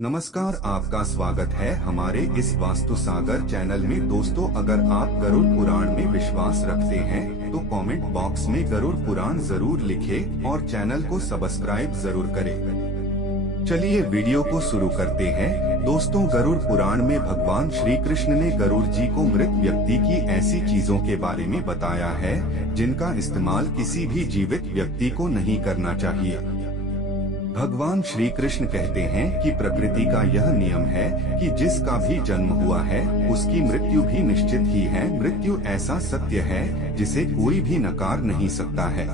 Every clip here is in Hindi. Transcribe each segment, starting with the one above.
नमस्कार, आपका स्वागत है हमारे इस वास्तु सागर चैनल में। दोस्तों, अगर आप गरुड़ पुराण में विश्वास रखते हैं तो कमेंट बॉक्स में गरुड़ पुराण जरूर लिखें और चैनल को सब्सक्राइब जरूर करें। चलिए वीडियो को शुरू करते हैं। दोस्तों, गरुड़ पुराण में भगवान श्री कृष्ण ने गरुड़ जी को मृत व्यक्ति की ऐसी चीजों के बारे में बताया है जिनका इस्तेमाल किसी भी जीवित व्यक्ति को नहीं करना चाहिए। भगवान श्री कृष्ण कहते हैं कि प्रकृति का यह नियम है कि जिसका भी जन्म हुआ है उसकी मृत्यु भी निश्चित ही है। मृत्यु ऐसा सत्य है जिसे कोई भी नकार नहीं सकता है।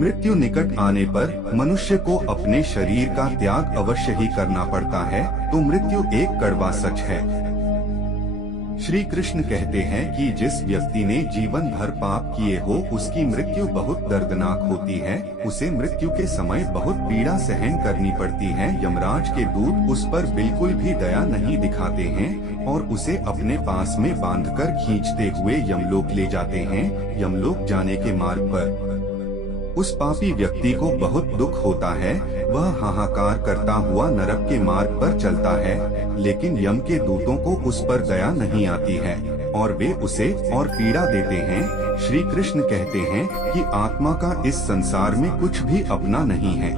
मृत्यु निकट आने पर मनुष्य को अपने शरीर का त्याग अवश्य ही करना पड़ता है, तो मृत्यु एक कड़वा सच है। श्री कृष्ण कहते हैं कि जिस व्यक्ति ने जीवन भर पाप किए हो उसकी मृत्यु बहुत दर्दनाक होती है। उसे मृत्यु के समय बहुत पीड़ा सहन करनी पड़ती है। यमराज के दूत उस पर बिल्कुल भी दया नहीं दिखाते हैं और उसे अपने पास में बांधकर खींचते हुए यमलोक ले जाते हैं। यमलोक जाने के मार्ग पर उस पापी व्यक्ति को बहुत दुख होता है। वह हाहाकार करता हुआ नरक के मार्ग पर चलता है, लेकिन यम के दूतों को उस पर दया नहीं आती है और वे उसे और पीड़ा देते हैं। श्री कृष्ण कहते हैं कि आत्मा का इस संसार में कुछ भी अपना नहीं है।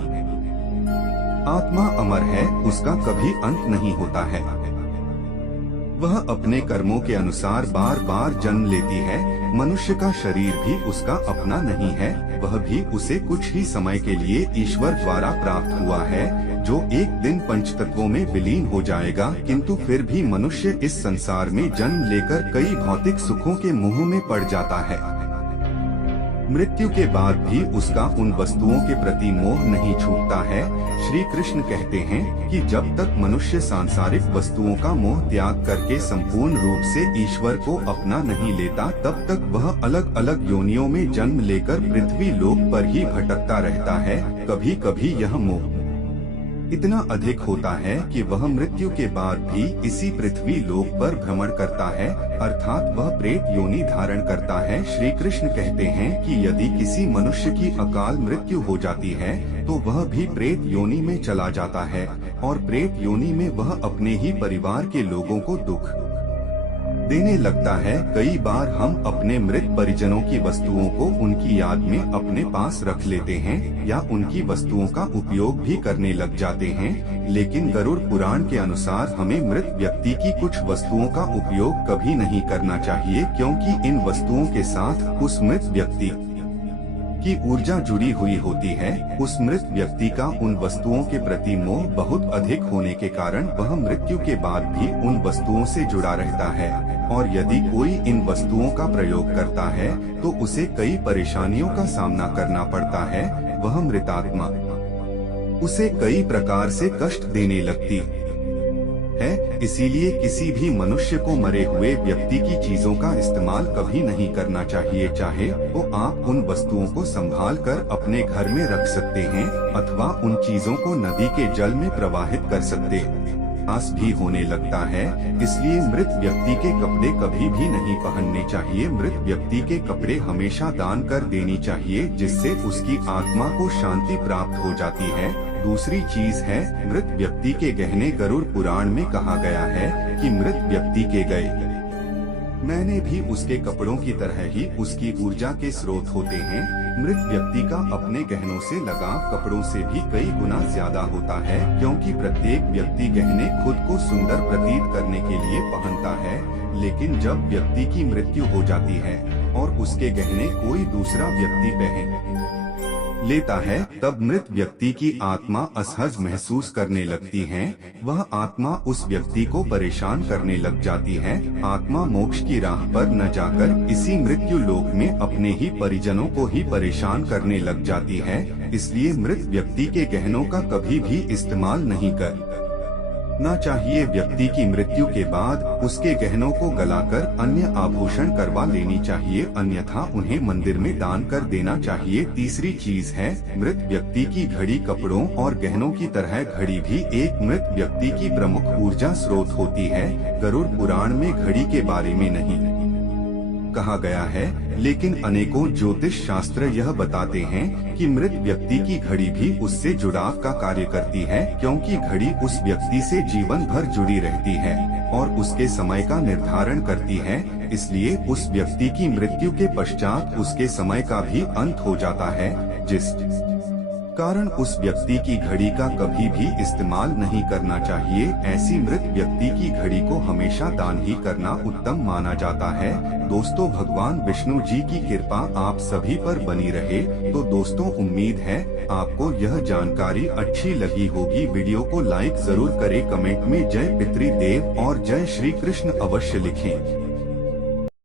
आत्मा अमर है, उसका कभी अंत नहीं होता है। वह अपने कर्मों के अनुसार बार बार जन्म लेती है। मनुष्य का शरीर भी उसका अपना नहीं है, वह भी उसे कुछ ही समय के लिए ईश्वर द्वारा प्राप्त हुआ है, जो एक दिन पंचतत्वों में विलीन हो जाएगा। किंतु फिर भी मनुष्य इस संसार में जन्म लेकर कई भौतिक सुखों के मुंह में पड़ जाता है। मृत्यु के बाद भी उसका उन वस्तुओं के प्रति मोह नहीं छूटता है। श्री कृष्ण कहते हैं कि जब तक मनुष्य सांसारिक वस्तुओं का मोह त्याग करके संपूर्ण रूप से ईश्वर को अपना नहीं लेता, तब तक वह अलग अलग योनियों में जन्म लेकर पृथ्वी लोक पर ही भटकता रहता है। कभी कभी यह मोह इतना अधिक होता है कि वह मृत्यु के बाद भी इसी पृथ्वी लोक पर भ्रमण करता है, अर्थात वह प्रेत योनि धारण करता है। श्री कृष्ण कहते हैं कि यदि किसी मनुष्य की अकाल मृत्यु हो जाती है तो वह भी प्रेत योनि में चला जाता है और प्रेत योनि में वह अपने ही परिवार के लोगों को दुख देने लगता है। कई बार हम अपने मृत परिजनों की वस्तुओं को उनकी याद में अपने पास रख लेते हैं या उनकी वस्तुओं का उपयोग भी करने लग जाते हैं, लेकिन गरुड़ पुराण के अनुसार हमें मृत व्यक्ति की कुछ वस्तुओं का उपयोग कभी नहीं करना चाहिए, क्योंकि इन वस्तुओं के साथ उस मृत व्यक्ति की ऊर्जा जुड़ी हुई होती है। उस मृत व्यक्ति का उन वस्तुओं के प्रति मोह बहुत अधिक होने के कारण वह मृत्यु के बाद भी उन वस्तुओं से जुड़ा रहता है और यदि कोई इन वस्तुओं का प्रयोग करता है तो उसे कई परेशानियों का सामना करना पड़ता है। वह मृतात्मा उसे कई प्रकार से कष्ट देने लगती है। इसीलिए किसी भी मनुष्य को मरे हुए व्यक्ति की चीजों का इस्तेमाल कभी नहीं करना चाहिए। चाहे तो आप उन वस्तुओं को संभाल कर अपने घर में रख सकते हैं अथवा उन चीजों को नदी के जल में प्रवाहित कर सकते। नाश भी होने लगता है, इसलिए मृत व्यक्ति के कपड़े कभी भी नहीं पहनने चाहिए। मृत व्यक्ति के कपड़े हमेशा दान कर देनी चाहिए, जिससे उसकी आत्मा को शांति प्राप्त हो जाती है। दूसरी चीज है मृत व्यक्ति के गहने। गरुड़ पुराण में कहा गया है कि मृत व्यक्ति के गए मैंने भी उसके कपड़ों की तरह ही उसकी ऊर्जा के स्रोत होते हैं। मृत व्यक्ति का अपने गहनों से लगाव कपड़ों से भी कई गुना ज्यादा होता है, क्योंकि प्रत्येक व्यक्ति गहने खुद को सुंदर प्रतीत करने के लिए पहनता है, लेकिन जब व्यक्ति की मृत्यु हो जाती है और उसके गहने कोई दूसरा व्यक्ति पहन लेता है, तब मृत व्यक्ति की आत्मा असहज महसूस करने लगती है। वह आत्मा उस व्यक्ति को परेशान करने लग जाती है। आत्मा मोक्ष की राह पर न जाकर इसी मृत्यु लोक में अपने ही परिजनों को ही परेशान करने लग जाती है। इसलिए मृत व्यक्ति के गहनों का कभी भी इस्तेमाल नहीं करना चाहिए। व्यक्ति की मृत्यु के बाद उसके गहनों को गलाकर अन्य आभूषण करवा लेनी चाहिए, अन्यथा उन्हें मंदिर में दान कर देना चाहिए। तीसरी चीज है मृत व्यक्ति की घड़ी। कपड़ों और गहनों की तरह घड़ी भी एक मृत व्यक्ति की प्रमुख ऊर्जा स्रोत होती है। गरुड़ पुराण में घड़ी के बारे में नहीं कहा गया है, लेकिन अनेकों ज्योतिष शास्त्र यह बताते हैं कि मृत व्यक्ति की घड़ी भी उससे जुड़ाव का कार्य करती है, क्योंकि घड़ी उस व्यक्ति से जीवन भर जुड़ी रहती है और उसके समय का निर्धारण करती है। इसलिए उस व्यक्ति की मृत्यु के पश्चात उसके समय का भी अंत हो जाता है, जिस कारण उस व्यक्ति की घड़ी का कभी भी इस्तेमाल नहीं करना चाहिए। ऐसी मृत व्यक्ति की घड़ी को हमेशा दान ही करना उत्तम माना जाता है। दोस्तों, भगवान विष्णु जी की कृपा आप सभी पर बनी रहे। तो दोस्तों, उम्मीद है आपको यह जानकारी अच्छी लगी होगी। वीडियो को लाइक जरूर करें, कमेंट में जय पितृदेव और जय श्री कृष्ण अवश्य लिखें।